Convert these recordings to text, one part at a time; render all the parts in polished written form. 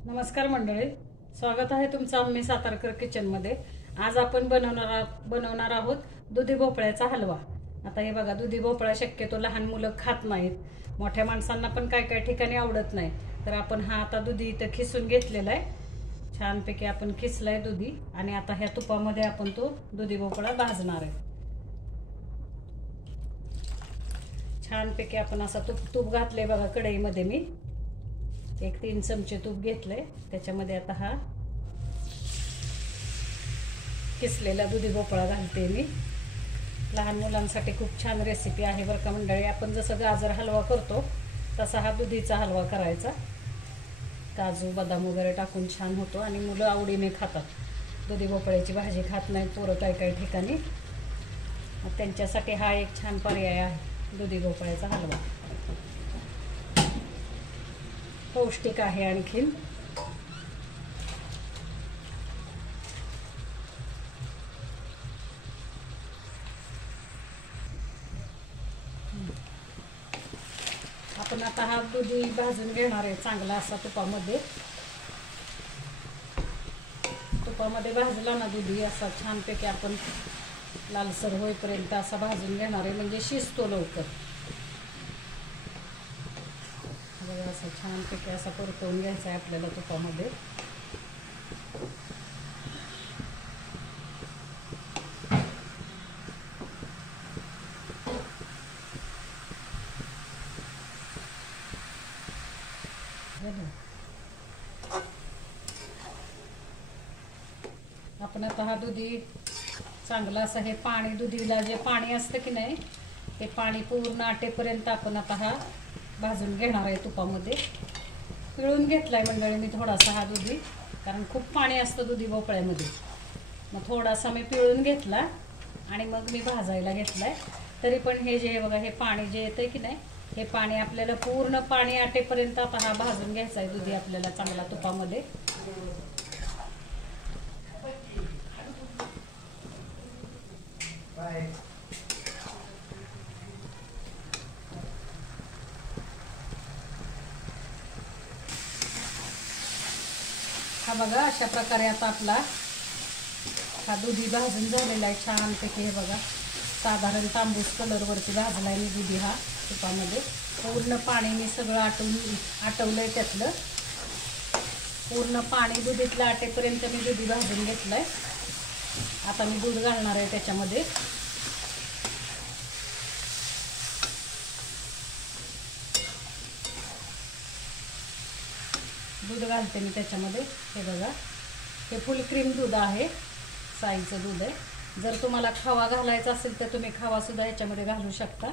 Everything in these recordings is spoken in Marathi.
नमस्कार मंडळी, स्वागत आहे तुमचं आम्ही सातारकर किचनमध्ये। आज आपण बनवणार आहोत दुधी भोपळ्याचा हलवा। आता हे बघा, दुधी भोपळा शक्यतो लहान मुलं खात नाहीत, मोठ्या माणसांना पण काय काय ठिकाणी आवडत नाही। तर आपण हा आता दुधी इथं खिसून घेतलेला आहे, छानपैकी आपण खिसलाय दुधी, आणि आता ह्या तुपामध्ये आपण तो दुधी भोपळा भाजणार आहे। छानपैकी आपण असा तूप घातले बघा कढईमध्ये। मी 3 चमचे तूप घेतले, त्याच्यामध्ये आता हा किसलेला दुधी भोपळा घालते मी। लहान मुलांसाठी खूप छान रेसिपी आहे बरं का मंडळी। आपण जसं गाजर हलवा करतो तसा हा दुधीचा हलवा करायचा, काजू बदाम वगैरे टाकून छान होतो आणि मुलं आवडीने खातात। दुधी भोपळ्याची भाजी खात नाही पोरं काही काही ठिकाणी, त्यांच्यासाठी हा एक छान पर्याय आहे दुधी भोपळ्याचा हलवा। पौष्टिक आहे आणखीन। आपण आता हा दुधी भाजून घेणार आहे चांगला असा तुपामध्ये। भाजला ना दुधी असा छानपैकी आपण लालसर होईपर्यंत असा भाजून घेणार आहे, म्हणजे शिजतो लवकर। असं छानपैकी असा परतवून घ्यायचा आहे आपल्याला तुपामध्ये। आपण आता हा दुधी चांगला असं हे पाणी, दुधीला जे पाणी असतं की नाही ते पाणी पूर्ण आटेपर्यंत आपण आता हा भाजून घेणार आहे तुपामध्ये। पिळून घेतलाय मंडळी मी थोडासा हा दुधी, कारण खूप पाणी असतं दुधी भोपळ्यामध्ये। मग थोडासा मी पिळून घेतला आणि मग मी भाजायला घेतलाय। तरी पण हे जे बघा, हे पाणी जे येतंय की नाही, हे पाणी आपल्याला पूर्ण पाणी आटेपर्यंत आता हा भाजून घ्यायचा आहे दुधी आपल्याला चांगला तुपामध्ये। हा बघा, अशा प्रकारे आता आपला हा दुधी भाजून झालेला आहे छानपैकी। हे बघा, साधारण तांबूस कलरवरती भाजलाय मी दुधी हा तुपामध्ये। पूर्ण पाणी मी सगळं आटवलंय त्यातलं, पूर्ण पाणी दुधीतलं आटेपर्यंत मी दुधी भाजून घेतलंय। आता मी दूध घालणार आहे त्याच्यामध्ये। दूध घालते मी त्याच्यामध्ये। हे बघा, हे फुल क्रीम दूध आहे, साईचं दूध आहे। जर तुम्हाला खवा घालायचा असेल तर तुम्ही खवा सुद्धा याच्यामध्ये घालू शकता।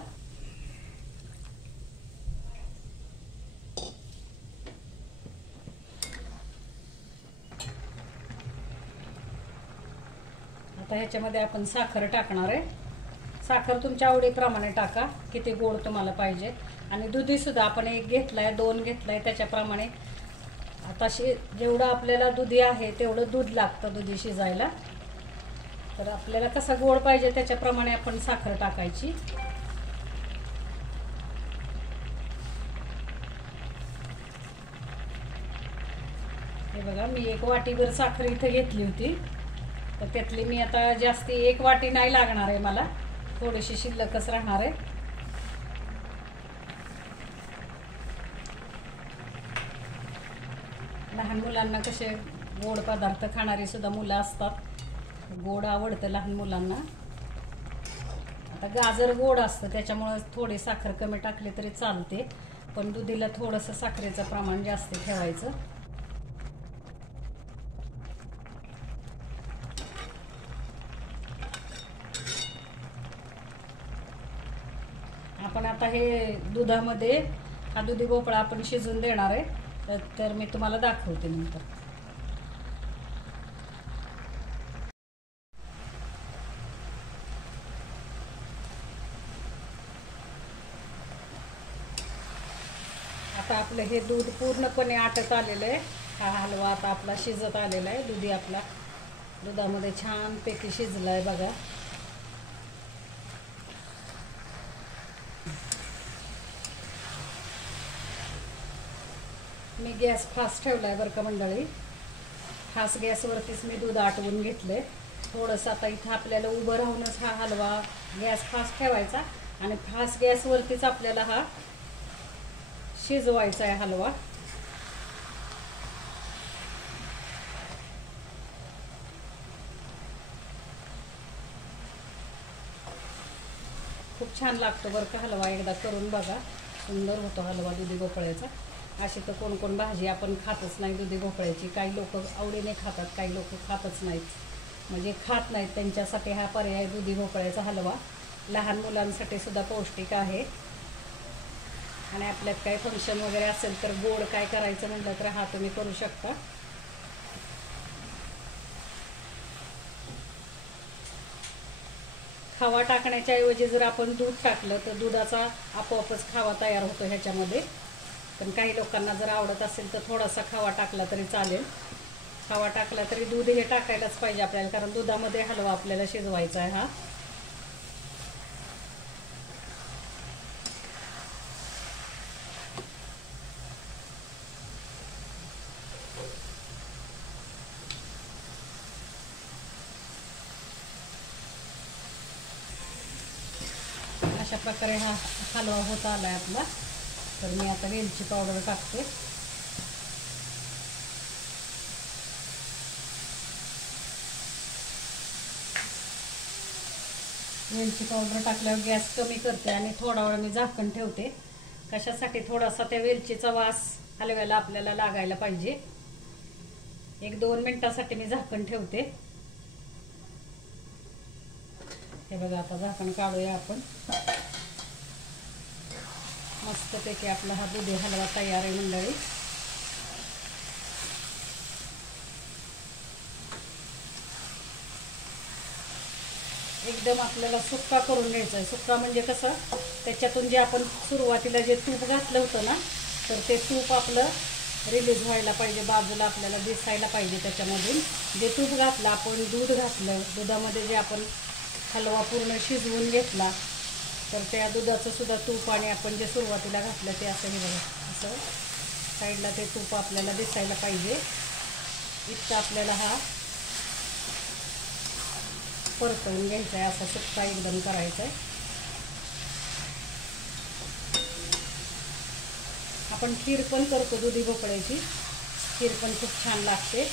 आता ह्याच्यामध्ये आपण साखर टाकणार आहे। साखर तुमच्या आवडीप्रमाणे टाका, किती गोड तुम्हाला पाहिजे। आणि दुधी सुद्धा आपण 1 घेतलाय, 2 घेतलाय, त्याच्याप्रमाणे आता जेवढं आपल्याला दुधी आहे तेवढं दूध लागतं दुधी शिजायला। तर आपल्याला कसा गोड पाहिजे त्याच्याप्रमाणे आपण साखर टाकायची। हे बघा, मी 1 वाटीभर साखर इथे घेतली होती, तर त्यातली मी आता जास्ती 1 वाटी नाही लागणार आहे मला, थोडीशी शिल्लकच राहणार आहे। लहान मुलांना कसे गोड पदार्थ खाणारी सुद्धा मुलं असतात, गोड आवडतं लहान मुलांना। आता गाजर गोड असतं त्याच्यामुळे थोडी साखर कमी टाकली तरी चालते, पण दुधीला थोडंसं साखरेचं प्रमाण जास्त ठेवायचं। आपण आता हे दुधामध्ये हा दुधी भोपळा आपण शिजून देणार आहे, तर मी तुम्हाला दाखवते नंतर। आता आपलं हे दूध पूर्णपणे आटत आलेलं आहे। हा हलवा आता आपला शिजत आलेला आहे, दुधी आपला दुधामध्ये छानपैकी शिजलाय बघा। मी गॅस फास्ट ठेवला आहे बरं का मंडळी. फास्ट गॅसवरतीच मी दूध आटवून घेतले. थोडंसं आता इथं आपल्याला उभं राहूनच हा हलवा गॅस फास्ट ठेवायचा आणि फास्ट गॅसवरतीच आपल्याला हा शिजवायचा आहे हलवा. खूप छान लागतो बरं का हलवा. एकदा करून बघा, सुंदर होतो हलवा दुधी भोपळ्याचा. अशी तर कोण कोण भाजी आपण खातच नाही दुधी भोपळ्याची. काही लोक आवडीने खातात, काही लोक खातच नाहीत. म्हणजे खात नाहीत त्यांच्यासाठी हा पर्याय दुधी भोपळ्याचा हलवा. लहान मुलांसाठी सुद्धा पौष्टिक आहे. आणि आपल्यात काही फंक्शन वगैरे असेल तर गोड काय करायचं म्हटलं तर हा तुम्ही करू शकता. खावा टाकण्याच्या ऐवजी जर आपण दूध टाकलं तर दुधाचा आपोआपच खावा तयार होतो ह्याच्यामध्ये. पण काही लोकांना जर आवडत असेल तर थोडासा खावा टाकला तरी चालेल. खावा टाकला तरी दूध हे टाकायलाच पाहिजे आपल्याला, कारण दुधामध्ये हलवा आपल्याला शिजवायचा आहे हा. अशा प्रकारे हा हलवा होत आला आहे आपला. तर मी आता वेलची पावडर टाकते. वेलची पावडर टाकल्यावर गॅस कमी करते आणि थोडा वेळ मी झाकण ठेवते. कशासाठी? थोडासा त्या वेलचीचा वास हलव्याला आपल्याला लागायला पाहिजे. 1-2 मिनिटासाठी मी झाकण ठेवते. हे बघा, आता झाकण काढूया आपण. मस्तपैकी आपला हा दुधी हलवा तयार आहे मंडळी. एकदम आपल्याला सुक्का करून घ्यायचा आहे. सुक्का म्हणजे कसं, त्याच्यातून जे आपण सुरुवातीला जे तूप घातलं होतं ना, तर ते तूप आपलं रिलीज व्हायला पाहिजे, बाजूला आपल्याला दिसायला पाहिजे. त्याच्यामधून जे तूप घातलं आपण, दूध घातलं, दुधामध्ये जे आपण हलवा पूर्ण शिजवून घेतला, तर त्या दुधाचं सुद्धा तूप आणि आपण जे सुरुवातीला घातलं ते असं हे बघा, असं साईडला ते तूप आपल्याला दिसायला पाहिजे. इतकं आपल्याला हा परतवून घ्यायचा आहे. असा सुक्का एकदम करायचा आहे. आपण खीर पण करतो दुधी भोपळ्याची. खीर पण खूप छान लागते.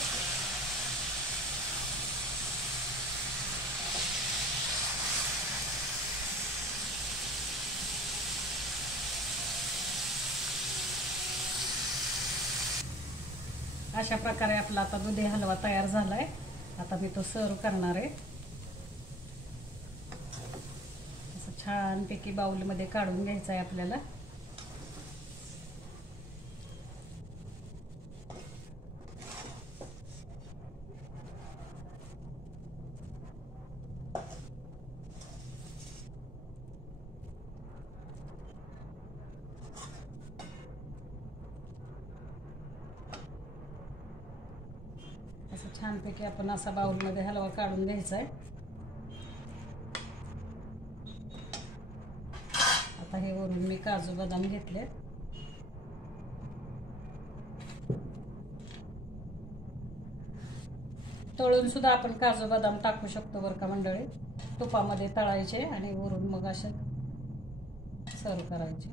अशा प्रकारे आपला आता दुधी हलवा तयार झाला आहे. आता मी तो सर्व करणार आहे. असं छानपैकी बाउलमध्ये काढून घ्यायचा आहे आपल्याला. असं छानपैकी आपण असा बाउलमध्ये हलवा काढून घ्यायचा आहे. आता हे वरून मी काजू बदाम घेतले. तळून सुद्धा आपण काजू बदाम टाकू शकतो बरं का मंडळी. तुपामध्ये तळायचे आणि वरून मग असे सर्व करायचे.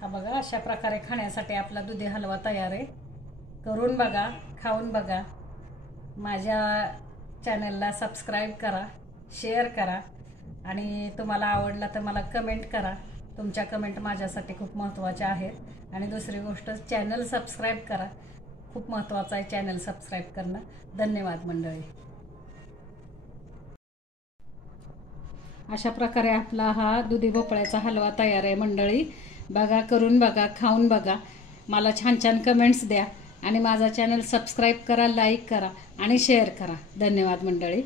हा बघा, अशा प्रकारे खाण्यासाठी आपला दुधी हलवा तयार आहे. करून बघा, खाऊन बघा. माझ्या चॅनलला सबस्क्राईब करा, शेअर करा आणि तुम्हाला आवडला तर मला कमेंट करा. तुमच्या कमेंट माझ्यासाठी खूप महत्त्वाच्या आहेत. आणि दुसरी गोष्ट, चॅनल सबस्क्राईब करा. खूप महत्त्वाचं आहे चॅनल सबस्क्राईब करणं. धन्यवाद मंडळी. अशा प्रकारे आपला हा दुधी भोपळ्याचा हलवा तयार आहे मंडळी. बघा, करून बघा, खाऊन बघा. मला छान छान कमेंट्स द्या आणि माझा चॅनल सबस्क्राईब करा, लाईक करा आणि शेअर करा. धन्यवाद मंडळी.